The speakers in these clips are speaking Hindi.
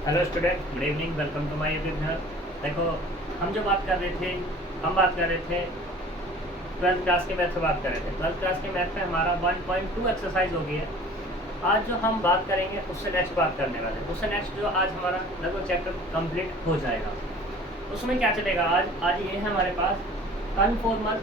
Hello student, good evening, welcome to my YouTube channel. देखो, हम बात कर रहे थे ट्वेल्थ क्लास के मैथ से बात कर रहे थे। ट्वेल्थ क्लास के मैथ में हमारा 1.2 एक्सरसाइज हो गई है। आज जो हम बात करेंगे उससे नेक्स्ट बात करने वाले हैं। उससे नेक्स्ट जो आज हमारा लगभग चैप्टर कंप्लीट हो जाएगा। उसमें क्या चलेगा आज ये है हमारे पास कन्फॉर्मल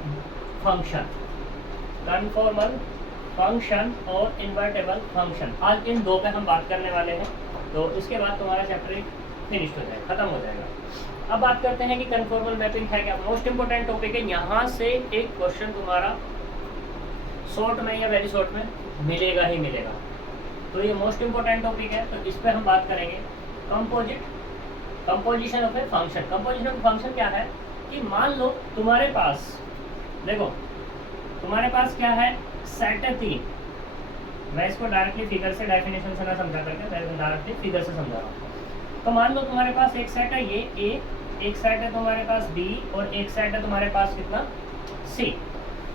फंक्शन और इन्वर्टेबल फंक्शन। आज इन दो पे हम बात करने वाले हैं, तो इसके बाद तुम्हारा चैप्टर फिनिश हो जाएगा, खत्म हो जाएगा। अब बात करते हैं कि कन्फॉर्मल मैपिंग है क्या। मोस्ट इंपोर्टेंट टॉपिक है। यहाँ से एक क्वेश्चन तुम्हारा शॉर्ट में या वेरी शॉर्ट में मिलेगा ही मिलेगा, तो ये मोस्ट इंपोर्टेंट टॉपिक है। तो इस पर हम बात करेंगे composition of a function. Composition of function क्या है कि मान लो तुम्हारे पास, देखो तुम्हारे पास क्या है, सेट है 3। मैं इसको डायरेक्टली फिगर से डेफिनेशन से ना समझा करके डायरेक्टली फिगर से समझा रहा हूँ। तो मान लो तुम्हारे पास एक सेट है ये ए, एक सेट है तुम्हारे पास बी और एक सेट है तुम्हारे पास कितना, सी।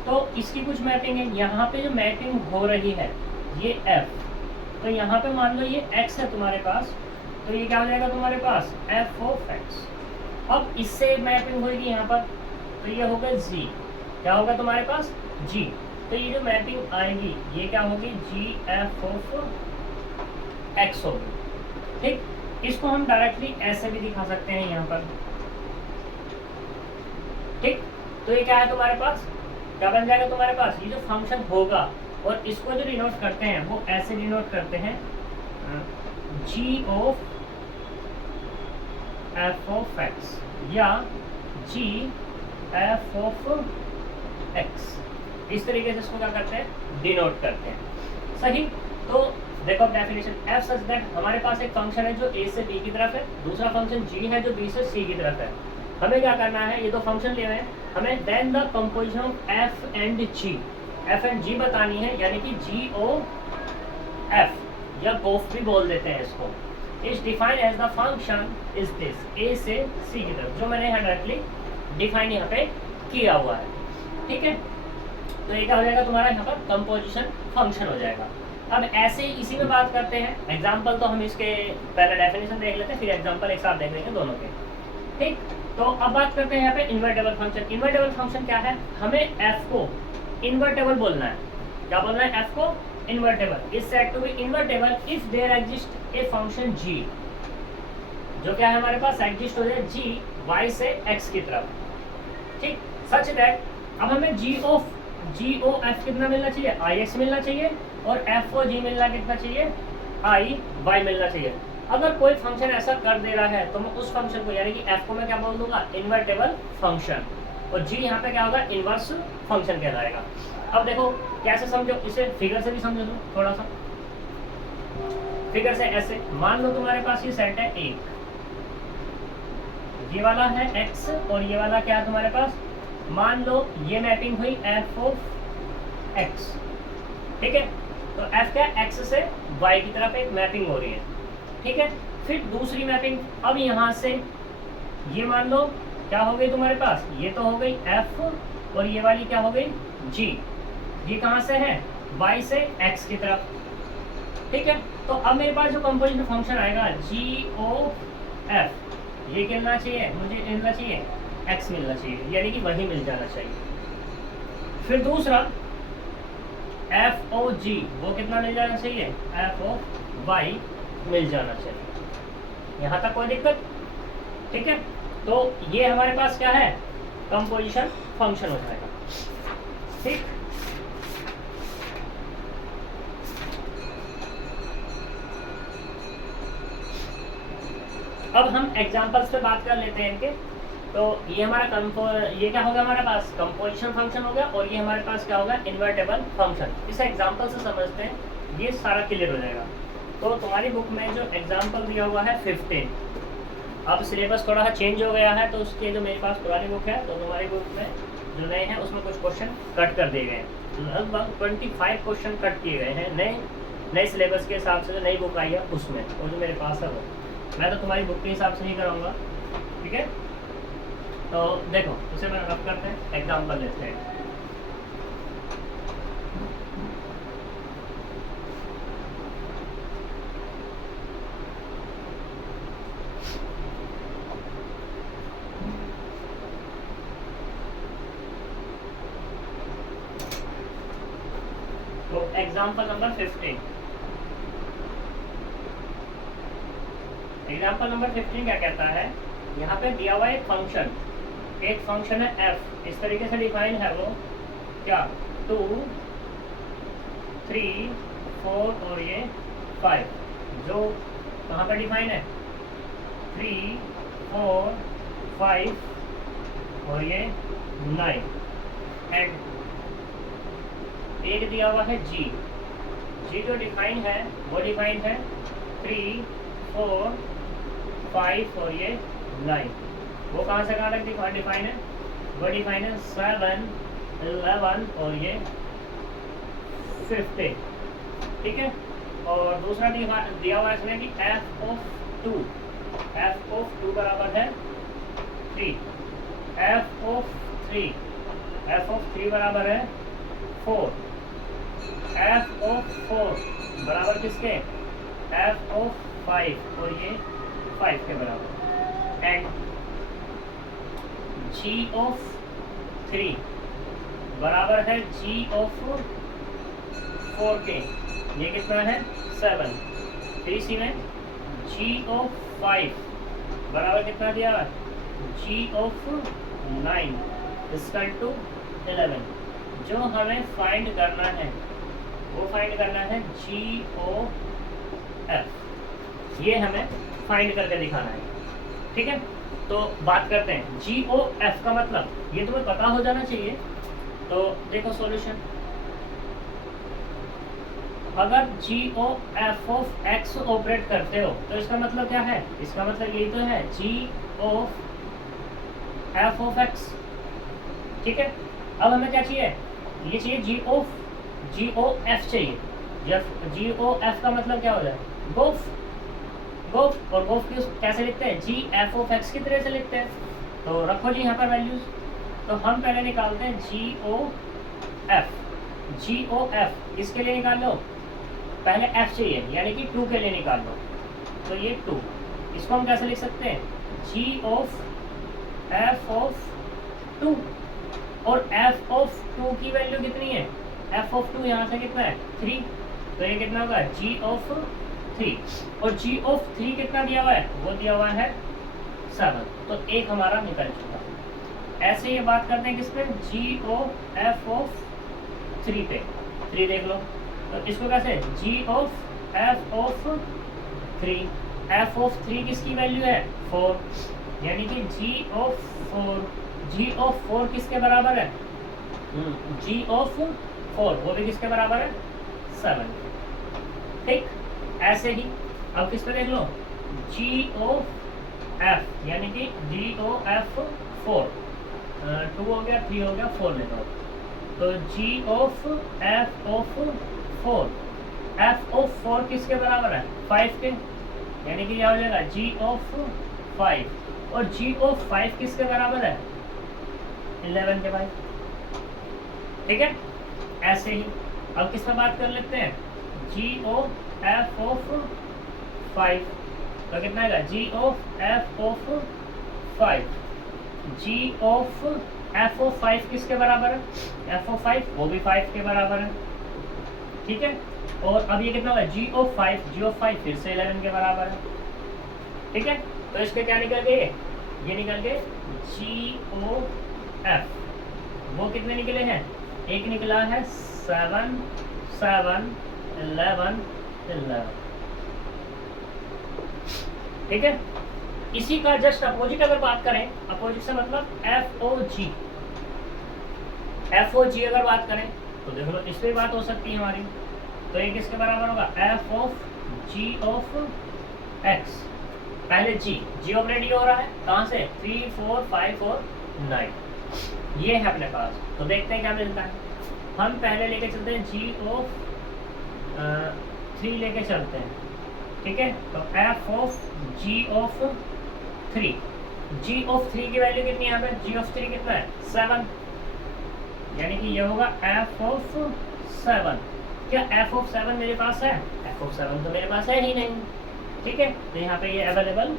तो इसकी कुछ मैपिंग है। यहाँ पे जो मैपिंग हो रही है ये एफ, तो यहाँ पे मान लो ये एक्स है तुम्हारे पास, तो ये क्या हो जाएगा तुम्हारे पास एफ ऑफ एक्स। अब इससे मैपिंग होगी यहाँ पर, तो ये होगा जी, क्या होगा तुम्हारे पास जी। तो ये जो मैपिंग आएगी ये क्या होगी, जी एफ ऑफ एक्स होगी। ठीक, इसको हम डायरेक्टली ऐसे भी दिखा सकते हैं यहाँ पर। ठीक, तो ये क्या है तुम्हारे पास, क्या बन जाएगा तुम्हारे पास, ये जो फंक्शन होगा और इसको जो डिनोट करते हैं वो ऐसे डिनोट करते हैं, जी ऑफ एफ ऑफ एक्स या जी एफ ऑफ एक्स। इस तरीके से इसको क्या करते हैं, डिनोट करते हैं। सही। तो देखो डेफिनेशन, एफ सच दैट हमारे पास एक फंक्शन है जो ए से बी की तरफ है, दूसरा फंक्शन जी है जो बी से सी की तरफ है। हमें क्या करना है, ये दो फंक्शन लिए हुए हैं, हमें then the composition of F and G, F and G बतानी है, यानी कि जी ओ एफ या बोफ भी बोल देते हैं इसको। Is defined as the function is this, A से सी की तरफ, जो मैंने डायरेक्टली डिफाइन यहाँ पे किया हुआ है। ठीक है, तो ये क्या हो जाएगा तुम्हारा यहाँ पर कंपोजिशन फंक्शन हो जाएगा। अब ऐसे ही इसी में बात करते हैं। एग्जांपल तो हम इसके पहले डेफिनेशन देख लेते हैं, फिर एग्जांपल एक साथ देख लेंगे दोनों के। ठीक, तो अब बात करते हैं यहाँ पे इन्वर्टेबल फंक्शन। इन्वर्टेबल फंक्शन क्या है, हमें एफ को इन्वर्टेबल बोलना है। क्या बोलना है, एफ को इन्वर्टेबल। Is said to be invertible if there exist a function G, जो क्या है हमारे पास एग्जिस्ट हो जाए जी वाई से एक्स की तरफ। ठीक, सच दैट अब हमें जी ओ एफ कितना मिलना चाहिए, आई एक्स मिलना चाहिए, और एफ ओ जी मिलना कितना चाहिए, आई वाई मिलना चाहिए। अगर कोई फंक्शन ऐसा कर दे रहा है तो मैं उस फंक्शन को, यानी कि एफ को मैं क्या बोल दूंगा, इन्वर्टेबल फंक्शन, और जी यहाँ पे क्या होगा, इनवर्स फंक्शन कहलाएगा। अब देखो कैसे समझो, इसे फिगर से भी समझो थोड़ा सा। फिगर से ऐसे मान लो तुम्हारे पास ये सेट है एक, ये वाला है एक्स और ये वाला क्या है तुम्हारे पास, मान लो ये मैपिंग हुई एफ ऑफ एक्स। ठीक है, तो एफ क्या, एक्स से वाई की तरफ एक मैपिंग हो रही है। ठीक है, फिर दूसरी मैपिंग, अब यहाँ से ये मान लो क्या हो गई तुम्हारे पास, ये तो हो गई एफ, और ये वाली क्या हो गई जी। ये कहाँ से है, वाई से एक्स की तरफ। ठीक है, तो अब मेरे पास जो कंपोजिशन फंक्शन आएगा जी ओ एफ, ये मिलना चाहिए, मुझे मिलना चाहिए एक्स मिलना चाहिए, यानी कि वही मिल जाना चाहिए। फिर दूसरा एफ ओ जी, वो कितना मिल जाना चाहिए, एफ ओ वाई मिल जाना चाहिए। यहाँ तक कोई दिक्कत। ठीक है, तो ये हमारे पास क्या है, कंपोजिशन फंक्शन हो जाएगा। ठीक, अब हम एग्जांपल्स पे बात कर लेते हैं इनके। तो ये हमारा ये क्या होगा, हमारे पास कंपोजिशन फंक्शन हो गया, और ये हमारे पास क्या होगा, इन्वर्टेबल फंक्शन। इसे एग्जांपल से समझते हैं, ये सारा क्लियर हो जाएगा। तो तुम्हारी बुक में जो एग्जांपल दिया हुआ है 15, अब सिलेबस थोड़ा सा चेंज हो गया है, तो उसके जो मेरे पास पुरानी बुक है, तो तुम्हारी बुक में जो नए हैं उसमें कुछ क्वेश्चन कट कर दिए गए हैं। लगभग 25 क्वेश्चन कट किए गए हैं नए सिलेबस के हिसाब से, जो नई बुक आई है उसमें, और जो मेरे पास है वो मैं तो तुम्हारी बुक के हिसाब से नहीं कराऊंगा। ठीक है, तो देखो उसे मैं रफ करते हैं, एग्जांपल लेते हैं। Example number 15। एग्जाम्पल नंबर 15 क्या कहता है, यहाँ पे दिया हुआ एक फंक्शन है f, इस तरीके से डिफाइन है वो क्या, 2 3 4 और ये 5, जो कहाँ पे डिफाइन है 3 4 5 और ये 9, एंड एक दिया हुआ है g जो डिफाइन है वो डिफाइन है 3 4 5 और ये 9, वो कहाँ से कहाँ तक डिफाइन है, वो डिफाइन है 7 11 और ये 50, ठीक है। और दूसरा दिया हुआ है इसमें कि f ऑफ 2 बराबर है 3, f ऑफ 3 बराबर है 4, f ऑफ 4 बराबर किसके, f ऑफ 5 और ये 5 के बराबर, एंड g ऑफ 3 बराबर है g ऑफ 4 के, ये कितना है 7, फिर इसी में g ऑफ 5 बराबर कितना दिया हुआ है g ऑफ 9 इक्वल टू 11, जो हमें फाइंड करना है वो फाइंड करना है g o f, ये हमें फाइंड करके दिखाना है, ठीक है। तो बात करते हैं g o f का मतलब, ये तुम्हें पता हो जाना चाहिए। तो देखो सॉल्यूशन, अगर G O F of X operate करते हो तो इसका मतलब क्या है, इसका मतलब यही तो है जी ऑफ एफ ऑफ एक्स, ठीक है। अब हमें क्या चाहिए, ये चाहिए जी ओ एफ चाहिए, जब जी ओ एफ का मतलब क्या हो जाए गोफ, और गोफ की कैसे लिखते हैं, जी एफ ऑफ एक्स की तरह से लिखते हैं। तो रखो जी यहाँ पर वैल्यूज, तो हम पहले निकालते हैं जी ओ एफ किसके लिए निकाल लो, पहले f चाहिए यानी कि 2 के लिए निकाल लो, तो ये 2, इसको हम कैसे लिख सकते हैं g ऑफ f ऑफ 2, और f ऑफ 2 की वैल्यू कितनी है, f ऑफ 2 यहाँ से कितना है 3, तो ये कितना होगा g ऑफ 3, और g ऑफ 3 कितना दिया हुआ है, वो दिया हुआ है 7, तो एक हमारा निकल चुका। ऐसे ये बात करते हैं किस पे, g ओ f ऑफ 3 पे, 3 देख लो, तो इसको कैसे g of f of 3, f of 3 किसकी वैल्यू है 4, यानी कि g ऑफ 4 किसके बराबर है, g ऑफ 4 वो भी किसके बराबर है 7, ठीक। ऐसे ही अब किस पे देख लो, g ऑफ f यानी कि g ओ f 4, 2 हो गया 3 हो गया 4 ले लो, तो g of f of 4, f of 4 किसके बराबर है 5 के, यानी कि क्या हो जाएगा g ऑफ 5, और g ऑफ 5 किसके बराबर है 11 के भाई, ठीक है। ऐसे ही अब किस पे बात कर लेते हैं, g ऑफ f ऑफ 5, तो कितना आएगा g of f of 5, g of f of 5 किसके बराबर है, f ऑफ 5 वो भी 5 के बराबर है, ठीक है। और अब ये कितना होगा g ऑफ 5 फिर से 11 के बराबर है, ठीक है। तो इसके क्या निकल गए, ये निकल गए g o f, वो कितने निकले हैं, एक निकला है 7 7 11 11, ठीक है। इसी का जस्ट अपोजिट अगर बात करें, अपोजिट से मतलब एफ ओ जी अगर बात करें तो देख लो इस पे बात हो सकती है हमारी, तो ये किसके बराबर होगा f of g of x, पहले जी ऑपरेट हो रहा है कहाँ से 3 4 5 और 9, ये है अपने पास। तो देखते हैं क्या मिलता है, हम पहले लेके चलते हैं जी ऑफ 3 लेके चलते हैं, ठीक है। तो f of g of 3, g of 3 की वैल्यू कितनी है यहाँ पे, जी ऑफ 3 कितना है 7, यानी कि ये होगा एफ ऑफ 7, क्या एफ ऑफ 7 मेरे पास है, एफ ऑफ 7 तो मेरे पास है ही नहीं, ठीक है, तो यहाँ पे ये अवेलेबल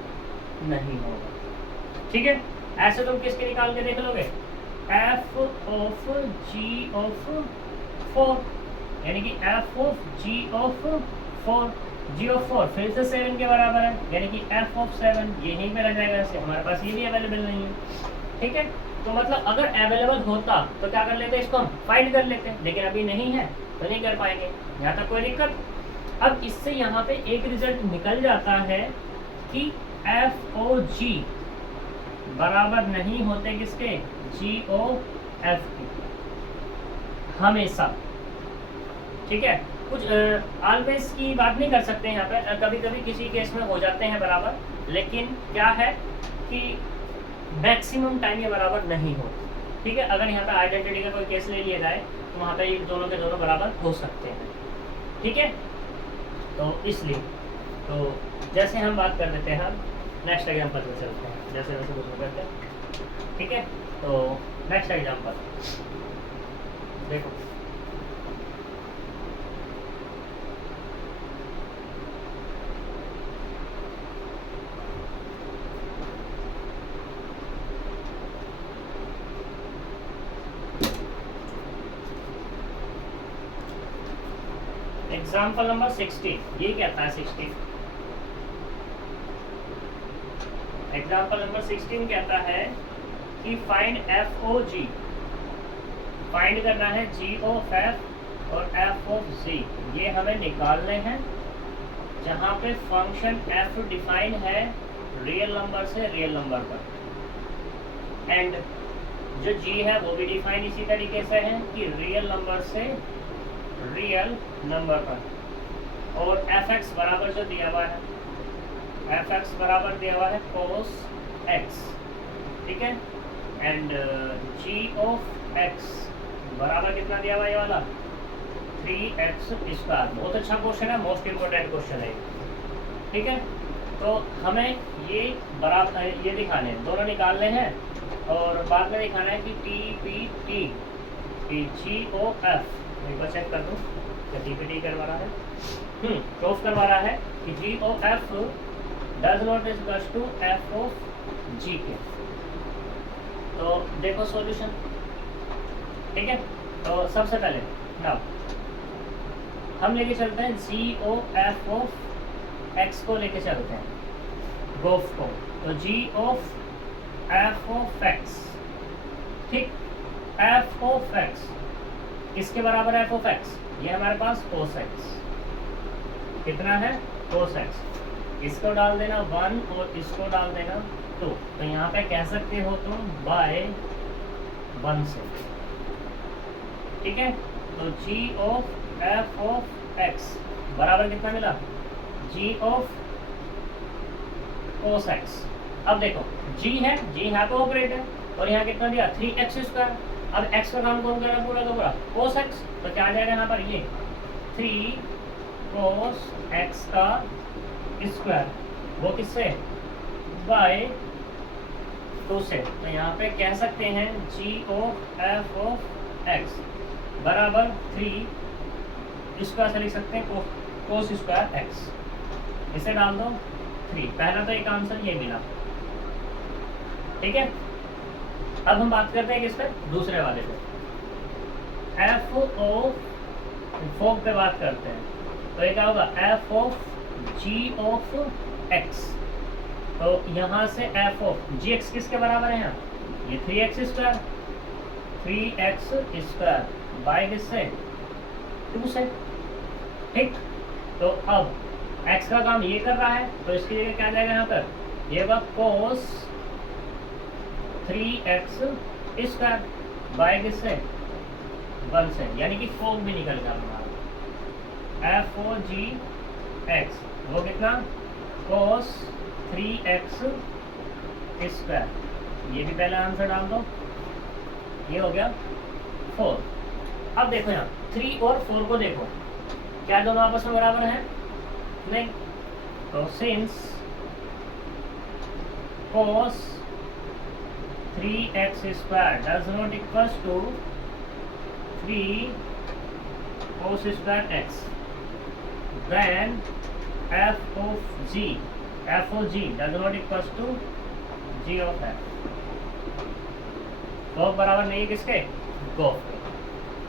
नहीं होगा, ठीक है। ऐसे तुम किसके निकाल के देख लोगे, एफ ऑफ जी ऑफ 4, यानी कि f of g of 4, g of 4 फिर से 7 के बराबर है, यानी कि एफ ऑफ 7 यहीं पे रह जाएगा। ऐसे हमारे पास ये भी अवेलेबल नहीं है, ठीक है। तो मतलब अगर अवेलेबल होता तो क्या कर लेते, इसको हम फाइंड कर लेते, लेकिन अभी नहीं है तो नहीं कर पाएंगे। यहाँ तक कोई दिक्कत। अब इससे यहाँ पे एक रिजल्ट निकल जाता है कि एफ ओ जी बराबर नहीं होते किसके, जी ओ एफ के, हमेशा, ठीक है। कुछ ऑलवेज की बात नहीं कर सकते यहाँ पे, कभी कभी किसी केस में हो जाते हैं बराबर, लेकिन क्या है कि मैक्सिमम टाइम ये बराबर नहीं होते, ठीक है। अगर यहाँ पे आइडेंटिटी का कोई केस ले लिया जाए तो वहाँ पे ये दोनों के दोनों बराबर हो सकते हैं, ठीक है। तो इसलिए तो जैसे हम बात कर लेते हैं, हम नेक्स्ट एग्जाम्पल में चलते हैं, जैसे वैसे कुछ करते हैं, ठीक है। तो नेक्स्ट एग्जाम्पल देखो, एग्जाम्पल नंबर 16 ये कहता है 16, एग्जाम्पल नंबर 16 कहता है कि फाइंड एफ ओ जी, फाइंड करना है जी ऑफ एफ और एफ ऑफ जी, ये हमें निकालने हैं जहाँ पे फंक्शन एफ डिफाइन है रियल नंबर से रियल नंबर पर, एंड जो जी है वो भी डिफाइन इसी तरीके से है कि रियल नंबर से रियल नंबर पर, और एफ एक्स बराबर जो दिया हुआ है, एफ एक्स बराबर दिया हुआ है कोस एक्स, ठीक है। एंड जी ऑफ एक्स बराबर कितना दिया हुआ है, ये वाला 3x स्क्वायर। बहुत अच्छा क्वेश्चन है, मोस्ट इम्पोर्टेंट क्वेश्चन है, ठीक है। तो हमें ये बराबर ये दिखाने हैं, दोनों निकालने हैं, और बाद में दिखाना है कि टी पी टी की जी ओ एफ, एक बार चेक कर दूँ क्या टी पी टी करवा रहा है, प्रूफ करवा रहा है कि G O F does not equals to F of G के। तो देखो सॉल्यूशन, ठीक है। तो सबसे पहले ना हम लेके चलते हैं जी ओ एफ ऑफ एक्स को लेके चलते हैं, गोफ को। तो जी ऑफ एफ ऑफ एक्स, ठीक, एफ ऑफ एक्स किसके बराबर है, एफ ऑफ एक्स, ये हमारे पास कोस एक्स, कितना है कोस एक्स, इसको डाल देना 1 और इसको डाल देना 2, तो यहाँ पे कह सकते हो तुम बाय 1 से, ठीक है। तो जी ऑफ एफ ऑफ एक्स बराबर कितना मिला, जी ऑफ कोस एक्स। अब देखो जी है, जी यहाँ पे ऑपरेटर, और यहाँ कितना दिया 3x स्क्वायर। अब x का काम कौन कर रहा है, पूरा का पूरा कोस x, तो क्या आ जाएगा यहाँ पर, ये 3 कोस x का स्क्वायर, वो किससे, बाय 2 से। तो यहाँ पे कह सकते हैं जी ऑफ एफ ऑफ एक्स बराबर 3 स्क्वायर से लिख सकते हैं कोस स्क्वायर एक्स, इसे डाल दो 3। पहला तो एक आंसर ये मिला, ठीक है। अब हम बात करते हैं किस पे, दूसरे वाले पे, एफ ओ फोक पे बात करते हैं। तो ये क्या होगा, f of g of x, तो यहाँ से एफ ऑफ जी एक्स किसके बराबर है, यहाँ ये 3x square, 3x square by किससे 2 से, ठीक। तो अब x का काम ये कर रहा है, तो इसकी जगह क्या जाएगा यहाँ पर, ये होगा कोस 3x स्क्वायर बाय किससे 1 से, यानी कि फोक भी निकल गया हमारा, एफ ओ जी एक्स वो कितना कोस 3x स्क्वायर, ये भी पहला आंसर डाल दो, ये हो गया 4। अब देखो यहाँ 3 और 4 को देखो, क्या दोनों आपस में बराबर हैं, नहीं। तो since cos 3x square does not equals to 3 cos square x, then f of g does not equals to g of f। तो बराबर नहीं है किसके, गोफ के।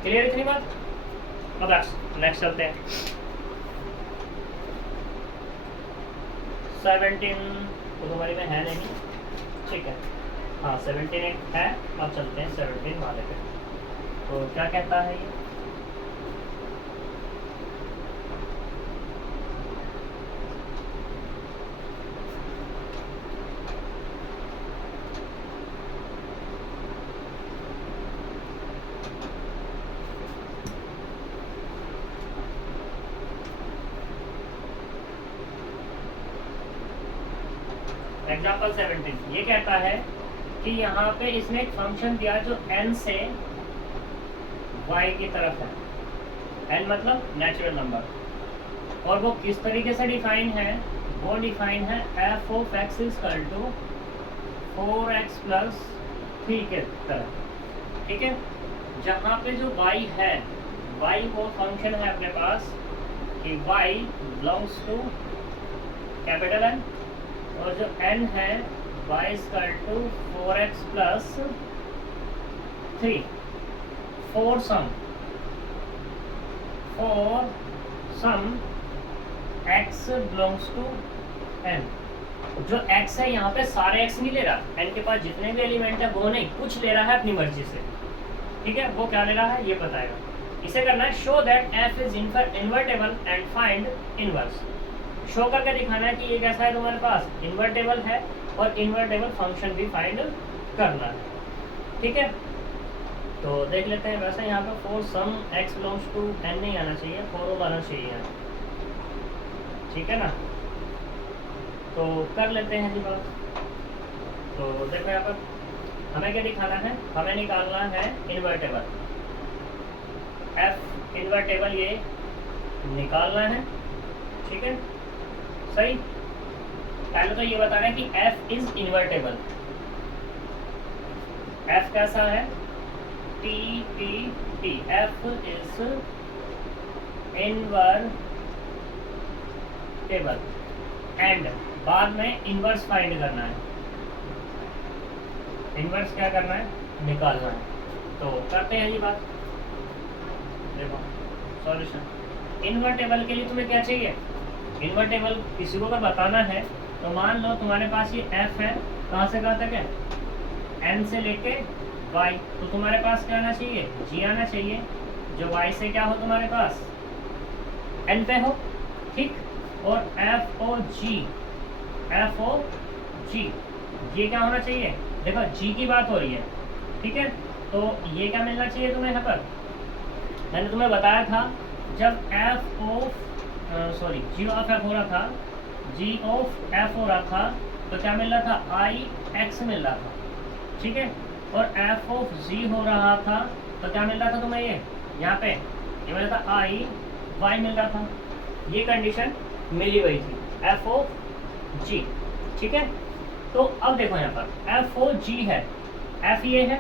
क्लियर इतनी बात, अब नेक्स्ट चलते हैं। 17 तो तुम्हारी में है नहीं, ठीक है, हाँ 17 है। अब चलते हैं 17 वाले पे। तो क्या कहता है ये, एग्जाम्पल 17 ये कहता है कि यहाँ पे इसने एक फंक्शन दिया जो n से y की तरफ है, n मतलब नेचुरल नंबर, और वो किस तरीके से डिफाइन है, वो डिफाइन है f of x equal to 4x plus 3 के तरफ, ठीक है। जहाँ पे जो y है, y वो फंक्शन है अपने पास कि y belongs to capital N, और जो n है y equal to 4x plus 3 for some x belongs to n। जो x है यहाँ पे सारे x नहीं ले रहा, n के पास जितने भी एलिमेंट है वो नहीं, कुछ ले रहा है अपनी मर्जी से, ठीक है। वो क्या ले रहा है ये बताएगा। इसे करना है show that f is invertible and find inverse. Show करके दिखाना है कि ये कैसा है तुम्हारे पास, इन्वर्टेबल है, और इन्वर्टेबल फंक्शन भी फाइंड करना है, ठीक है। तो देख लेते हैं। वैसे यहाँ पे for some x belongs to n नहीं आना चाहिए, फॉर आना चाहिए, ठीक है ना। तो कर लेते हैं जी बात। तो देखो यहाँ पर हमें क्या दिखाना है, हमें निकालना है इन्वर्टेबल, f इन्वर्टेबल ये निकालना है, ठीक है, सही। पहले तो ये बताना है कि f इज इन्वर्टेबल। f कैसा है, t p t, f is invertible, and बाद में इन्वर्स फाइंड करना है। इन्वर्स क्या करना है, निकालना है। तो करते हैं ये बात। देखो सॉल्यूशन, इन्वर्टेबल के लिए तुम्हें क्या चाहिए, इन्वर्टेबल किसी को अगर बताना है तो मान लो तुम्हारे पास ये f है, कहाँ से कहाँ तक है, n से लेके y, तो तुम्हारे पास क्या आना चाहिए, g आना चाहिए, जो y से क्या हो तुम्हारे पास n पे हो, ठीक। और f o g ये क्या होना चाहिए, देखो g की बात हो रही है, ठीक है। तो ये क्या मिलना चाहिए तुम्हें यहाँ पर, मैंने तुम्हें बताया था जब g ऑफ f हो रहा था, g ऑफ f हो रहा था, तो क्या मिल रहा था, i x मिल रहा था, ठीक है। और f ऑफ g हो रहा था, तो क्या मिल रहा था तुम्हें, ये यहाँ पे ये मिल रहा था i y मिल रहा था। ये कंडीशन मिली हुई थी f ऑफ g, ठीक है। तो अब देखो यहाँ पर f ओ g है, f ये है,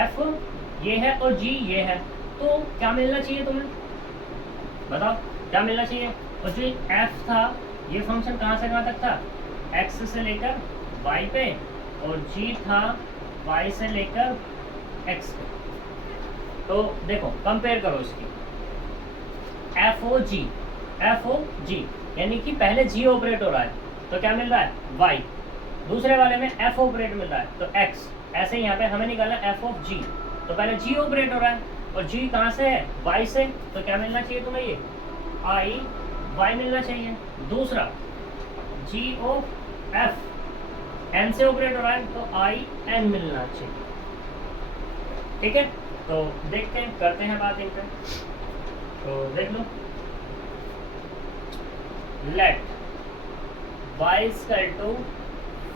f ये है और g ये है, तो क्या मिलना चाहिए तुम्हें, बताओ क्या मिलना चाहिए। और जो f था ये फंक्शन कहाँ से कहाँ तक था, x से लेकर y पे, और g था y से लेकर x पे। तो देखो कंपेयर करो इसकी, एफ ओ जी यानी कि पहले g ऑपरेट हो रहा है तो क्या मिल रहा है y, दूसरे वाले में f ऑपरेट मिल रहा है तो x। ऐसे ही यहाँ पे हमें निकालना f ऑफ g, तो पहले g ऑपरेट हो रहा है और g कहाँ से है, y से, तो क्या मिलना चाहिए तुम्हें, ये i y मिलना चाहिए। दूसरा g ऑफ f n से ऑपरेट हो रहा है तो i n मिलना चाहिए, ठीक है। तो देखते हैं, करते हैं बात इन पे। तो देख लो, let y equal to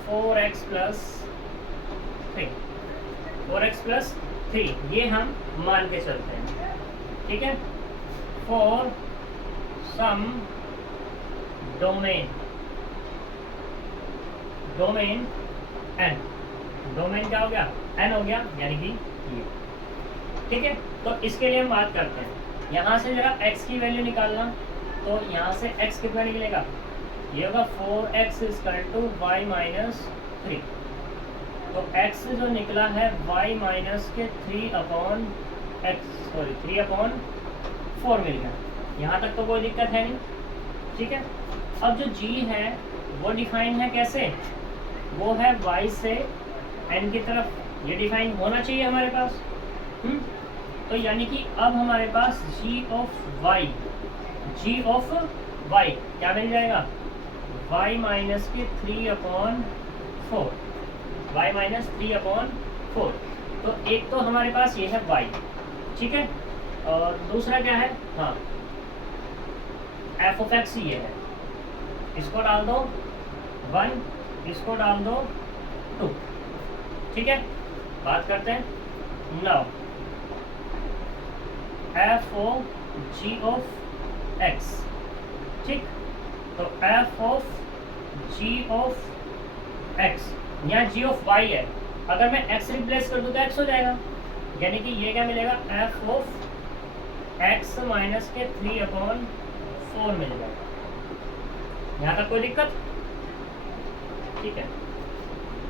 4x plus 3, 4x plus 3 ये हम मान के चलते हैं, ठीक है। For some domain n, domain क्या हो गया, n हो गया, यानी कि ये, ठीक है। तो इसके लिए हम बात करते हैं, यहाँ से जरा x की वैल्यू निकालना, तो यहाँ से x कितना निकलेगा, ये होगा 4x equal to y minus 3। तो x जो निकला है y माइनस के 3 अपॉन 3/4 मिल गया। यहाँ तक तो कोई दिक्कत है नहीं, ठीक है। अब जो g है वो डिफाइन है कैसे, वो है y से n की तरफ, ये डिफाइन होना चाहिए हमारे पास। तो यानी कि अब हमारे पास g ऑफ y क्या मिल जाएगा, y माइनस के 3/4, y माइनस 3/4। तो एक तो हमारे पास ये है y, ठीक है, और दूसरा क्या है, हाँ एफ ऑफ एक्स ये है, इसको डाल दो 1, इसको डाल दो 2, ठीक है। बात करते हैं now f of g of x, ठीक। तो f of g of x, यहाँ जी ऑफ वाई है, अगर मैं एक्स रिप्लेस कर दूँ तो एक्स हो जाएगा, यानी कि ये क्या मिलेगा, एफ ऑफ एक्स माइनस के 3/4 मिल जाएगा। यहाँ तक कोई दिक्कत, ठीक है।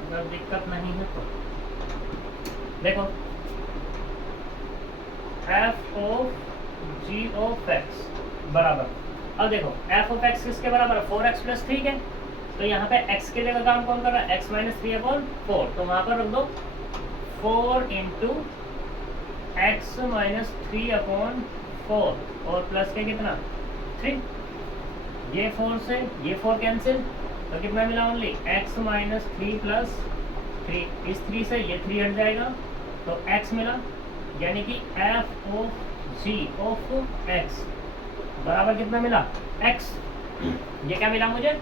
अगर दिक्कत नहीं है तो देखो f of g of x बराबर, अब देखो एफ ऑफ एक्स किसके बराबर है, 4x प्लस 3 के। तो यहाँ पे x के जगह काम कौन कर रहा है, x माइनस 3/4, तो वहाँ पर रख दो 4 इंटू एक्स माइनस 3/4 और प्लस के कितना 3, ये 4 से ये 4 कैंसिल, तो कितना मिला ओनली x माइनस 3 प्लस 3, इस 3 से ये 3 हट जाएगा तो x मिला, यानी कि f of g of x बराबर कितना मिला x, ये क्या मिला मुझे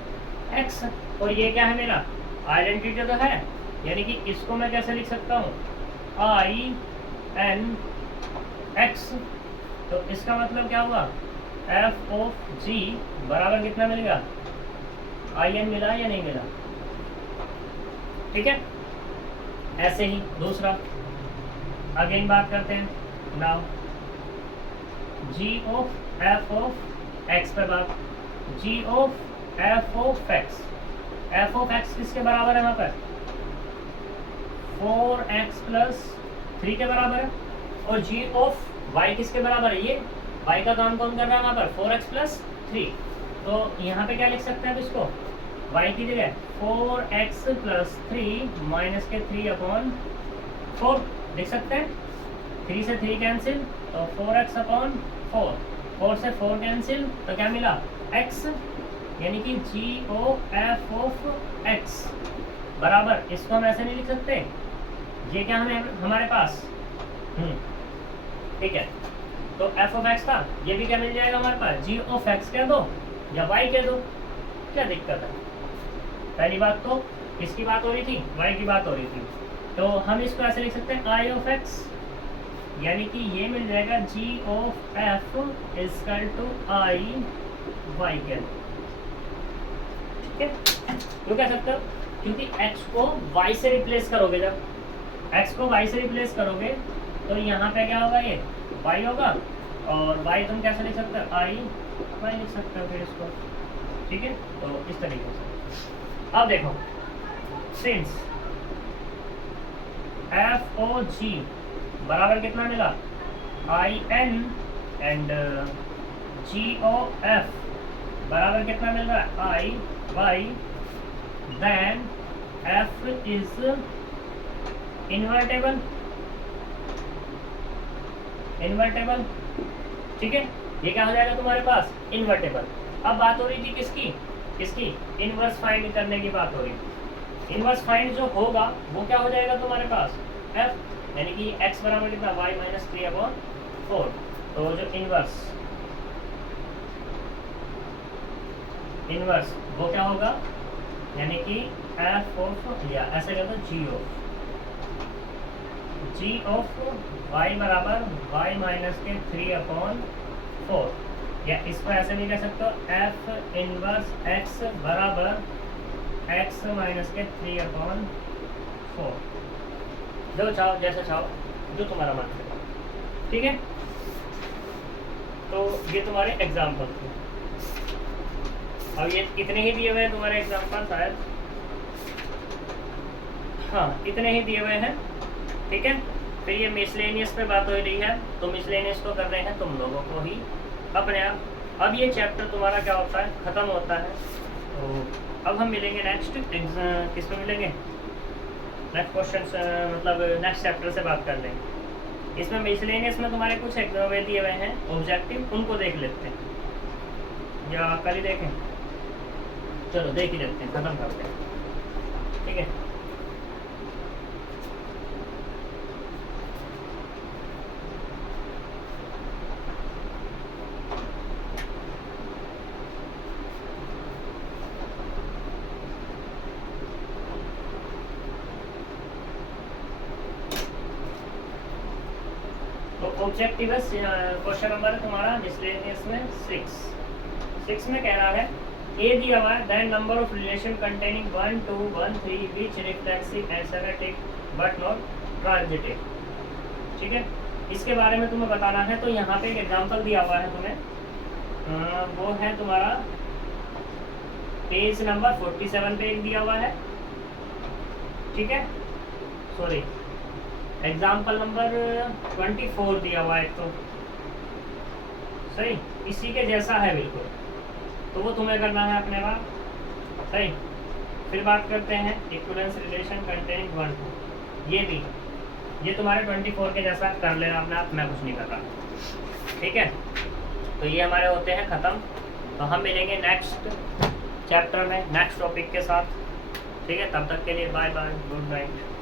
x, और ये क्या है मेरा आइडेंटिटी तो है, यानी कि इसको मैं कैसे लिख सकता हूँ i n x, तो इसका मतलब क्या हुआ f ऑफ g बराबर कितना मिलेगा i n मिला या नहीं मिला, ठीक है। ऐसे ही दूसरा अगेन बात करते हैं now g of f of x पर बात, g of f of x, f of x किसके बराबर है वहाँ पर 4x प्लस 3 के बराबर है, और g ऑफ y किसके बराबर है, ये y का काम कौन कर रहा है वहाँ पर 4x प्लस 3, तो यहाँ पे क्या लिख सकते हैं अब इसको, y की जगह 4x प्लस 3 माइनस के 3/4 लिख सकते हैं, 3 से 3 कैंसिल तो 4x/4, 4 से 4 कैंसिल तो क्या मिला x, यानी कि g o f of x बराबर, इसको हम ऐसे नहीं लिख सकते, ये क्या हमें हमारे पास, ठीक है। तो f ऑफ x था, ये भी क्या मिल जाएगा हमारे पास g ऑफ x कह दो या y कह दो, क्या दिक्कत है। पहली बात तो किसकी बात हो रही थी, y की बात हो रही थी, तो हम इसको ऐसे लिख सकते हैं i ऑफ x, यानी कि ये मिल जाएगा g of f equal to i y के, ठीक है। क्यों कह सकते हो, क्योंकि x को y से रिप्लेस करोगे, जब x को y से रिप्लेस करोगे तो यहाँ पे क्या होगा, ये y होगा, और y तुम कैसे लिख सकते हो i y लिख सकते हो फिर इसको, ठीक है। तो इस तरीके से अब देखो सिंस एफ ओ जी बराबर कितना मिला I N and G O F बराबर कितना मिल रहा है I Y, then F is invertible, ठीक है। ये क्या हो जाएगा तुम्हारे पास इन्वर्टेबल। अब बात हो रही थी किसकी इनवर्स फाइंड करने की बात हो रही है। इनवर्स फाइंड जो होगा वो क्या हो जाएगा तुम्हारे पास f, यानी कि x बराबर कितना y माइनस 3/4, तो जो इनवर्स वो क्या होगा, यानी कि f ऑफ, या ऐसे कर दो g ऑफ y बराबर y माइनस के 3/4, या इसको ऐसे नहीं कह सकते f इनवर्स x बराबर x माइनस के 3/4, जो चाहो जैसा चाहो जो तुम्हारा मन करे, ठीक है। तो ये तुम्हारे एग्जाम्पल थे, अब ये इतने ही दिए हुए हैं तुम्हारे एग्जाम्पल शायद, हाँ इतने ही दिए हुए हैं, ठीक है। फिर ये मिसलेनियस पे बात हो रही है, तो मिसलेनियस को कर रहे हैं तुम लोगों को ही अपने आप। अब ये चैप्टर तुम्हारा क्या होता है, ख़त्म होता है। तो अब हम मिलेंगे नेक्स्ट किस पे मिलेंगे, नेक्स्ट क्वेश्चन मतलब नेक्स्ट चैप्टर से बात कर लेंगे। इसमें मिसलेनियस में तुम्हारे कुछ वे दिए हुए हैं ऑब्जेक्टिव, उनको देख लेते हैं या कल ही देखें, चलो देख ही लेते हैं, ख़त्म करते हैं, ठीक है। ऑब्जेक्टिवस क्वेश्चन नंबर है तुम्हारा मिसलेनियस में 6 में कह रहा है ए दिया हुआ है then number of relation containing 1 2 1 3 which reflexive and symmetric but not transitive, ठीक है। इसके बारे में तुम्हें बताना है, तो यहाँ पे एक एग्जांपल दिया हुआ है तुम्हें, वो है तुम्हारा पेज नंबर 47 पे एक दिया हुआ है, ठीक है। सॉरी, एग्जाम्पल नंबर 24 दिया हुआ है, तो सही इसी के जैसा है बिल्कुल, तो वो तुम्हें करना है अपने पास, सही। फिर बात करते हैं इक्विवेलेंस रिलेशन कंटेनिंग 1 2, ये भी ये तुम्हारे 24 के जैसा कर लेना अपने आप, मैं कुछ नहीं कर रहा, ठीक है। तो ये हमारे होते हैं ख़त्म, तो हम मिलेंगे नेक्स्ट चैप्टर में नेक्स्ट टॉपिक के साथ, ठीक है। तब तक के लिए बाय बाय, गुड नाइट।